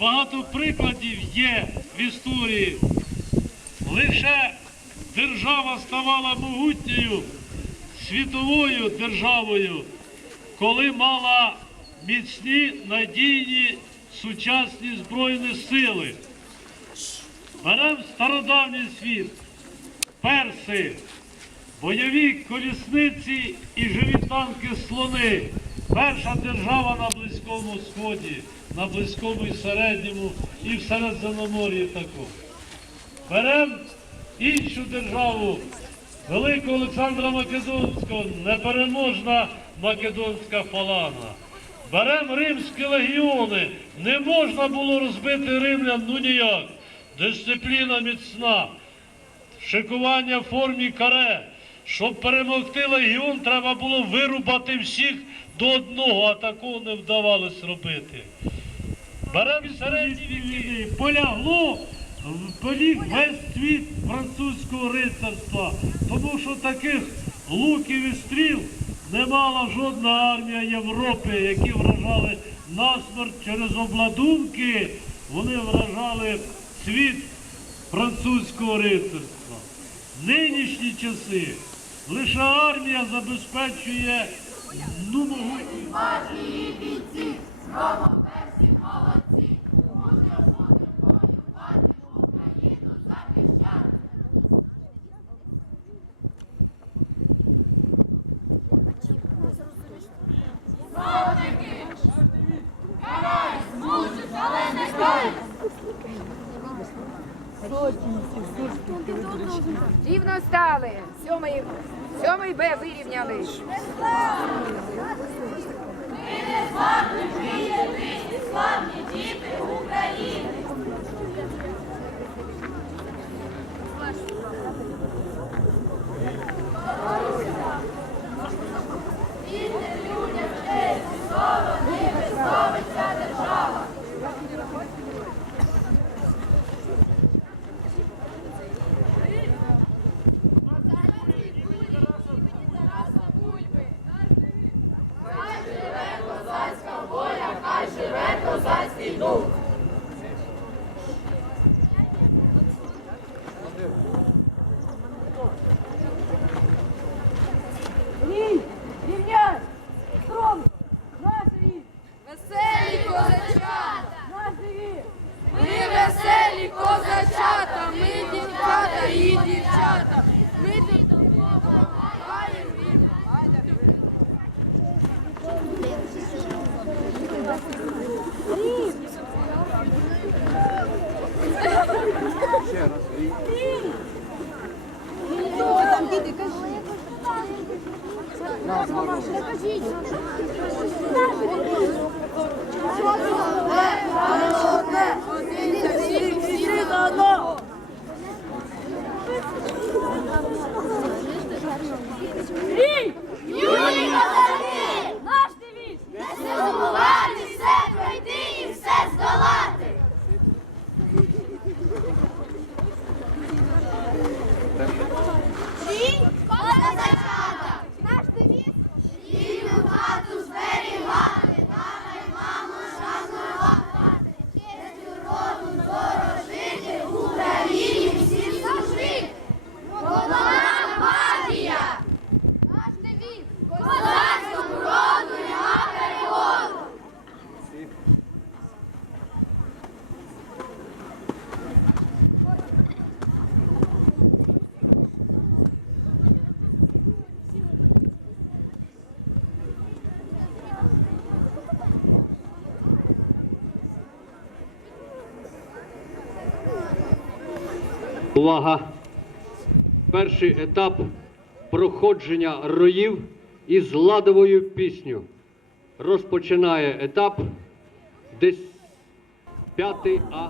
багато прикладів є в історії. Лише держава ставала могутньою світовою державою, коли мала міцні, надійні сучасні збройні сили. Беремо стародавній світ, перси, бойові колісниці і живі танки слони. Перша держава на Близькому Сході, на Близькому і Середньому, і в Середземномор'ї також. Беремо іншу державу, Великого Олександра Македонського, непереможна Македонська фаланга. Беремо римські легіони. Не можна було розбити римлян ну ніяк. Дисципліна міцна, шикування в формі каре. Щоб перемогти легіон, треба було вирубати всіх до одного, а такого не вдавалось робити. Беремо середні війни, полягло, поліг весь світ французького рицарства, тому що таких луків і стріл не мала жодна армія Європи, які вражали насмерть через обладунки, вони вражали світ французького рицарства. Нинішні часи лише армія забезпечує ну, могутність. Palestine move. Увага! Перший етап проходження роїв із ладовою пісню. Розпочинає етап десь п'ятий А.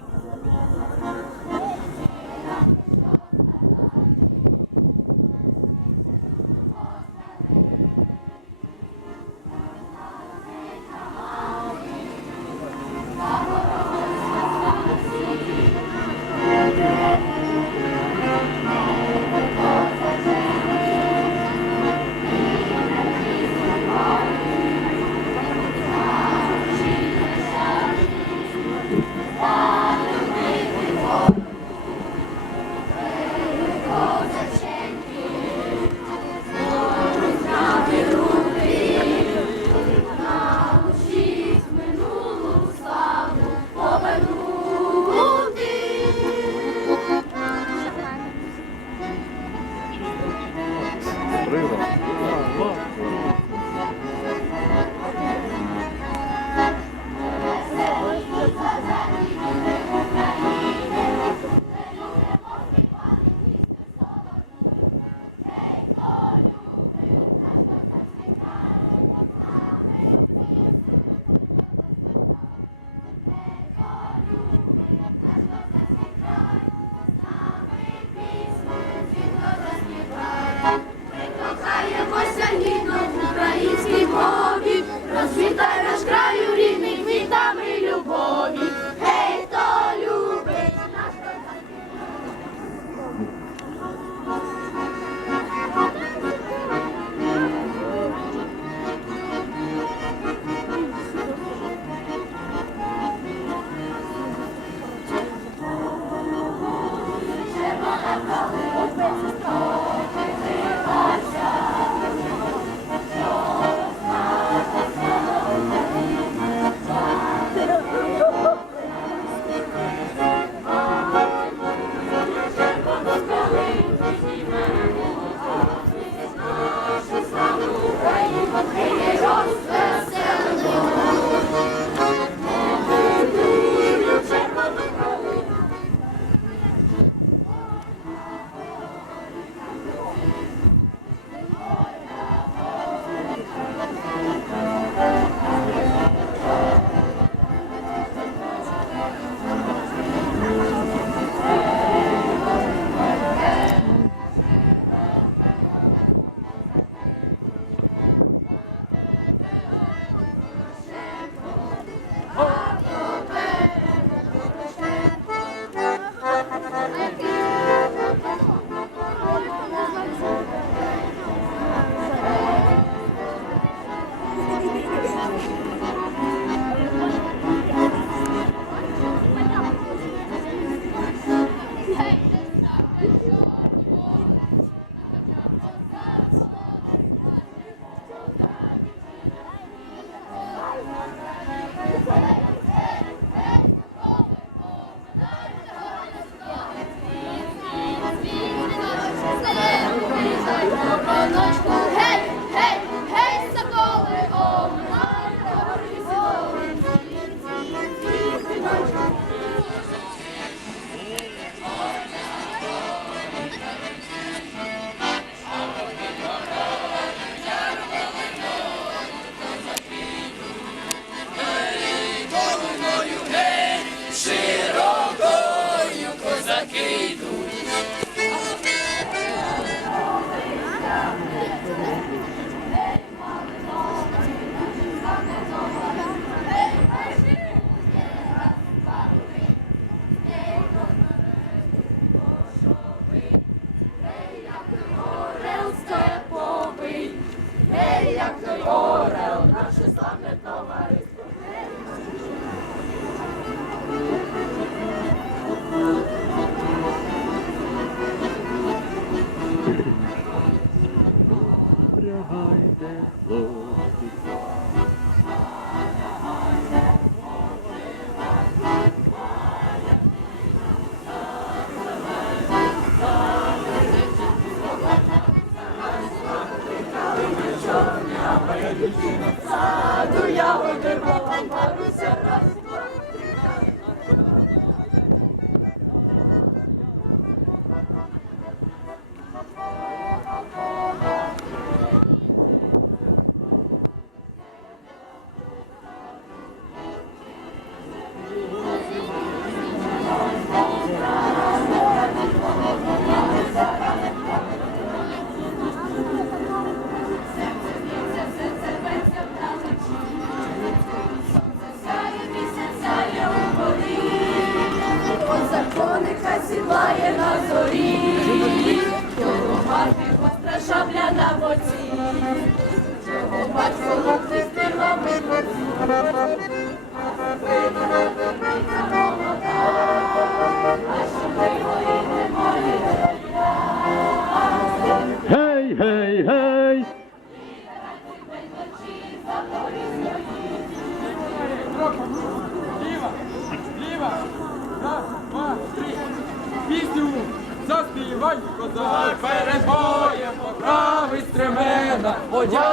뭐 거지.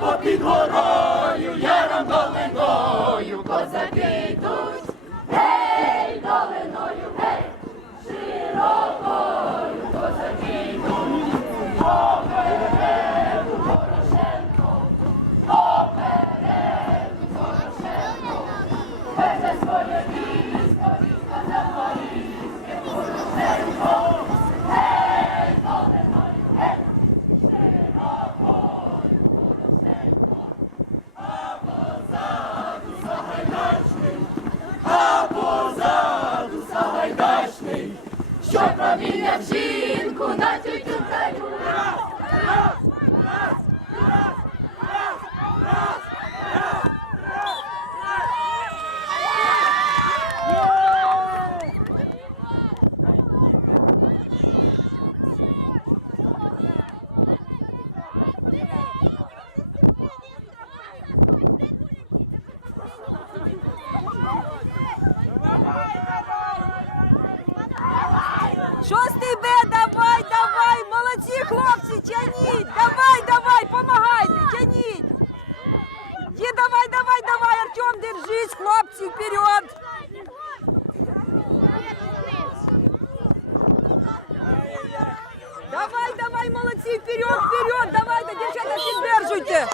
Попід горою, яром долиною, козак тяніть! Давай, давай, помагайте, тяніть! Ді, давай, давай, давай, Артем, держись, хлопці, вперед! Давай, давай, молодці, вперед, вперед, давайте, дівчата, піддержуйте!